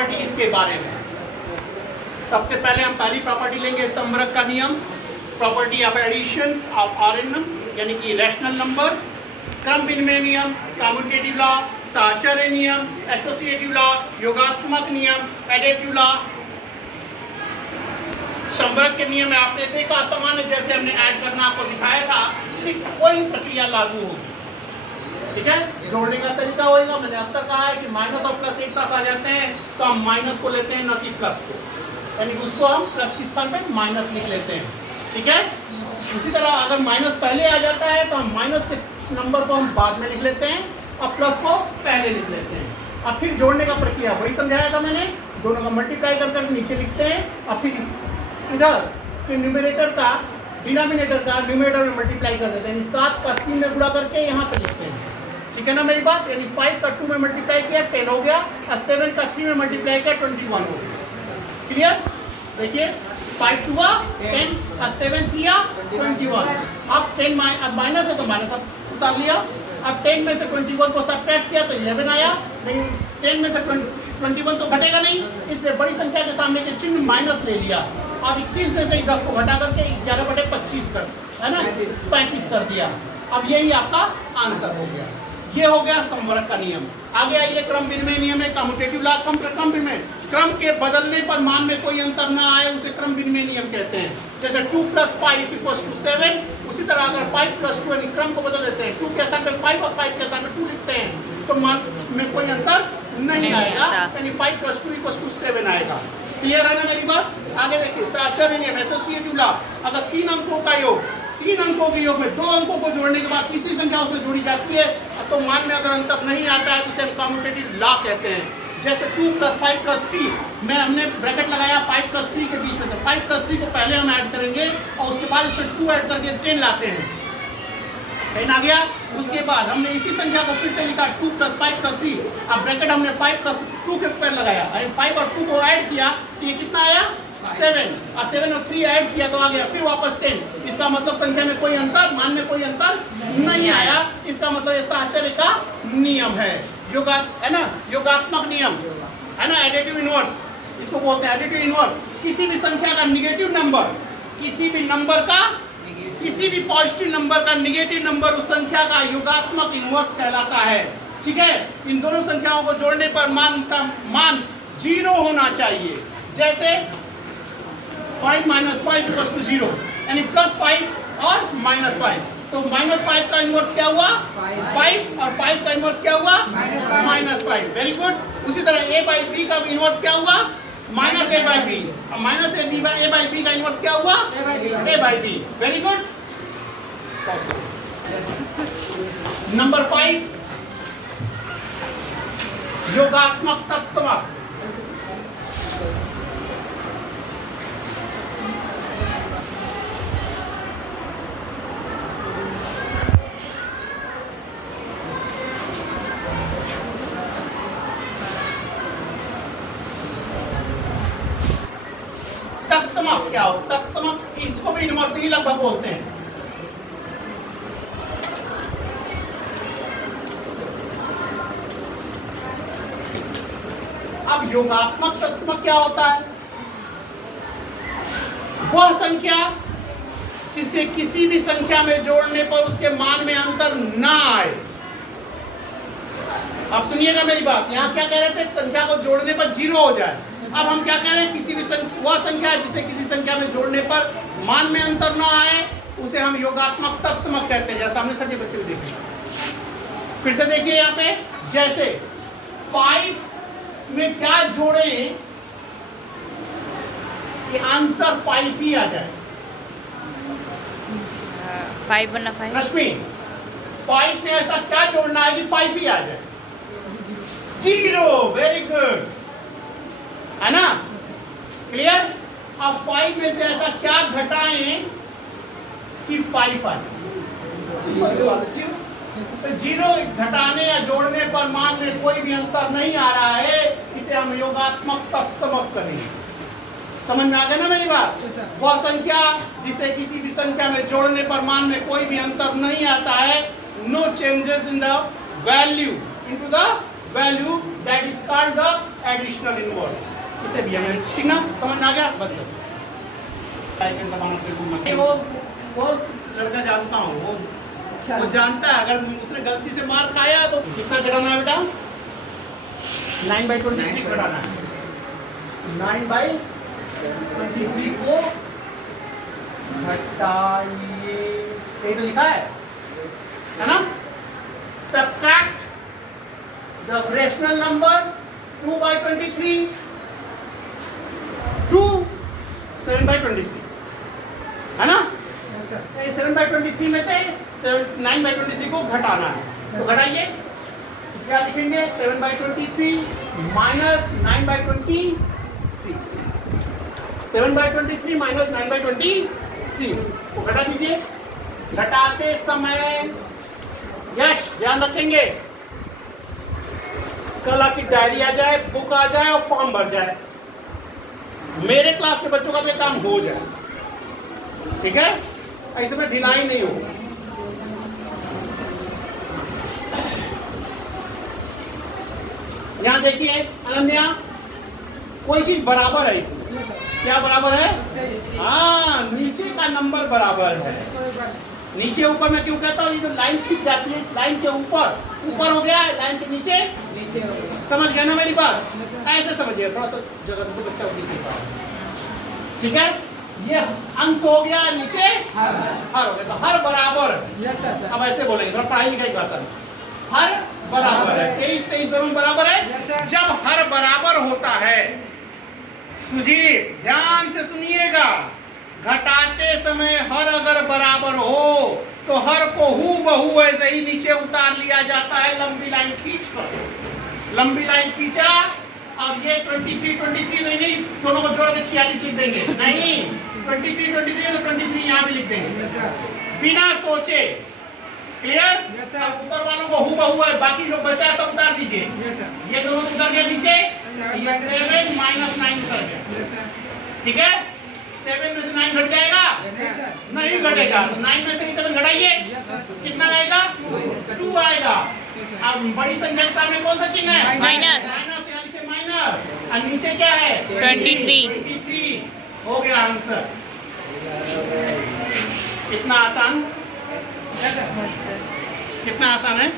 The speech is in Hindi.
प्रॉपर्टीज के बारे में। सबसे पहले हम पहली प्रॉपर्टी लेंगे समवर्ग का नियम, property of additions of RN यानी कि रैशनल नंबर, क्रम विनिमय नियम, कम्यूटेटिव लॉ, साहचर्य नियम, एसोसिएटिव लॉ, योगात्मक नियम, एडिटिव लॉ। समवर्ग के नियम में आपने देखा सामान्य जैसे हमने ऐड करना आपको सिखाया था, उसी कोई प्रक्रिया लागू होगी। ठीक है, जोड़ने का तरीका होगा। मैंने अक्सर कहा है कि माइनस और प्लस एक साथ आ जाते हैं तो हम माइनस को लेते हैं, न कि प्लस को, यानी उसको हम प्लस के स्थान पे माइनस लिख लेते हैं। ठीक है, उसी तरह अगर माइनस पहले आ जाता है तो हम माइनस के नंबर को हम बाद में लिख लेते हैं और प्लस को पहले लिख लेते हैं। अब फिर जोड़ने का प्रक्रिया वही समझाया था मैंने, दोनों का मल्टीप्लाई कर नीचे लिखते हैं और फिर इधर फिर न्यूमरेटर का डिनोमिनेटर का न्यूमरेटर में मल्टीप्लाई कर देते हैं, यानी 7 का 3 में गुणा करके यहाँ पे लिखते हैं। ठीक है ना मेरी बात, यानी 5 का 2 में मल्टीप्लाई किया 10 हो गया और 7 का 3 में मल्टीप्लाई किया 21 हो गया। क्लियर? देखिए 5 2 10 और 7 3 21। अब 10 अब माइनस है तो माइनस अब उतार लिया। अब 10 में से 21 को सब्ट्रैक्ट किया तो 11 आया, लेकिन 10 में से 21 तो घटेगा नहीं, इसलिए बड़ी संख्या के सामने के चिन्ह माइनस ले लिया। अब 21 में से 10 को घटा करके 11/25 कर, है ना, 35 कर दिया। अब यही आपका आंसर हो गया। ये हो गया समवर्ग का नियम। आगे आइए क्रम विनिमय नियम है, कम्यूटेटिव लॉ। क्रम विनिमय, क्रम के बदलने पर मान में कोई अंतर ना आए उसे क्रम विनिमय नियम कहते हैं। जैसे 2 + 5 = 7, उसी तरह अगर 5 + 2 यानी क्रम को बदल देते हैं, 2 के स्थान पे 5 और 5 के स्थान पे 2 लिखते हैं तो मान में कोई अंतर नहीं आएगा, यानी 5 + 2 = 7 आएगा। क्लियर है ना मेरी बात? आगे देखिए साहचर्य नियम, एसोसिएटिव लॉ। अगर 3 अंकों का योग, 3 अंकों के योग में 2 अंकों को जोड़ने के बाद तीसरी संख्या उसमें जोड़ी जाती है तो मान में अगर अंतर नहीं आता है तो उसे हम कम्यूटेटिव लॉ कहते हैं। जैसे 2 + 5 + 3 में हमने ब्रैकेट लगाया 5 + 3 के बीच में, तो 5 + 3 को पहले हम ऐड करेंगे और उसके बाद इसमें 2 ऐड करके 10 लाते हैं। 10 आ गया। उसके बाद हमने इसी संख्या को फिर से लिखा 2 + 5 + 3, अब ब्रैकेट हमने 5 + 2 के ऊपर लगाया, 5 और 2 को ऐड किया तो ये कितना आया 7, और 7 और 3 ऐड किया तो आ गया फिर वापस 10। इसका मतलब संख्या में कोई अंतर, मान में कोई अंतर नहीं आया। इसका मतलब ये साहचर्य का नियम है, है ना, योगात्मक नियम है ना, एडिटिव इनवर्स इसको बोलते हैं। एडिटिव इनवर्स, किसी भी संख्या का निगेटिव नंबर, किसी भी नंबर का, किसी भी पॉजिटिव नंबर का निगेटिव नंबर उस संख्या का योगात्मक इनवर्स कहलाता है। ठीक है, इन दोनों संख्याओं को जोड़ने पर मान 0 होना चाहिए। जैसे 5 - 5 = 0, यानी +5 और -5, तो -5 का इनवर्स क्या हुआ 5 और 5 का इनवर्स क्या हुआ -5। Very good. उसी तरह a/b का इनवर्स क्या हुआ -a/b, और -a/b का इनवर्स क्या हुआ a/b। Very good. नंबर 5 योगात्मक तत्समक। तत्समक क्या हो? तत्समक, इसको भी इनवर्स ही लगभग बोलते हैं। अब योगात्मक तत्समक क्या होता है? वह संख्या जिसे किसी भी संख्या में जोड़ने पर उसके मान में अंतर ना आए। आप सुनिएगा मेरी बात, यहाँ क्या कह रहे थे, संख्या को जोड़ने पर 0 हो जाए। अब हम क्या कह रहे हैं, किसी भी वह संख्या जिसे किसी संख्या में जोड़ने पर मान में अंतर ना आए उसे हम योगात्मक तत्समक कहते हैं। जैसा सामने सभी बच्चे को देखिए, फिर से देखिए यहाँ पे, जैसे 5 में क्या जोड़े कि आंसर 5 ही आ जाए। 5 बना 5, रश्मि 5 में ऐसा क्या जोड़ना है कि 5 ही आ जाए? 0। वेरी गुड, है ना, क्लियर। अब 5 में से ऐसा क्या घटाएं कि 5 आ जाए? तो 0 घटाने या जोड़ने पर मान में कोई भी अंतर नहीं आ रहा है, इसे हम योगात्मक तत्समक करेंगे। समझ में आ गया ना मेरी बात? वह संख्या जिसे किसी भी संख्या में जोड़ने पर मान में कोई भी अंतर नहीं आता है, no changes in the value, into the value, that is called the additional inverse, इसे भी हमें ठीक ना समझ में आ गया। बस वो लड़का जानता हूँ, वो जानता है अगर उसने गलती से मार खाया तो कितना घटाना है बेटा, 9/23 घटाना है। 9/23 को घटाइए, यही तो लिखा है ना। Subtract the rational number 2/23 to 7/23, है ना। 7/23 में से 9/23 को घटाना है, तो घटाइए, क्या लिखेंगे, 7/23 माइनस 9/23, 7/23 माइनस 9/23 को घटा दीजिए। घटाते समय यश ध्यान रखेंगे, कल आपकी डायरी आ जाए, बुक आ जाए और फॉर्म भर जाए, मेरे क्लास के बच्चों का भी काम हो जाए, ठीक है, ऐसे में ढिलाई नहीं होगी। यहां देखिए अनन्या, कोई चीज बराबर है इसमें, क्या बराबर है, हाँ नीचे का नंबर बराबर है। नीचे ऊपर मैं क्यों कहता हूँ, ये जो लाइन खींच जाती है इस लाइन के ऊपर, ऊपर हो गया है, लाइन के नीचे नीचे हो गया। समझ गया ना मेरी बात, ऐसे समझिए, थोड़ा सा जगह से बच्चा ठीक है। ये अंश हो गया, नीचे हर हो गया, तो हर बराबर है। अब ऐसे बोलेंगे, थोड़ा पढ़ाई लिखाई भाषा में, हर बराबर है, 23 दोनों बराबर है। जब हर बराबर होता है, सुजीत ध्यान से सुनिएगा, घटाते समय हर अगर बराबर हो तो हर को हूबहू ऐसे ही नीचे उतार लिया जाता है, लंबी लाइन खींचकर। लंबी लाइन खींचा, अब ये 23 नहीं, दोनों को जोड़ के 46 लिख देंगे, नहीं 23 तो 23 यहाँ भी लिख देंगे बिना सोचे। क्लियर? अब ऊपर वालों को हूबहू है, बाकी जो बचा सब उतार दीजिए। ये दोनों उतार दिया नीचे, ये 7 माइनस 9 उतर गया, ठीक है। 7 में से 9 घट जाएगा, नहीं घटेगा, तो 9 में से 7 घटाइए, कितना आएगा, 2 आएगा। अब बड़ी संख्या के सामने कौन सा चिन्ह है, माइनस, माइनस, और नीचे क्या है, 23 हो गया आंसर। कितना आसान, कितना आसान है।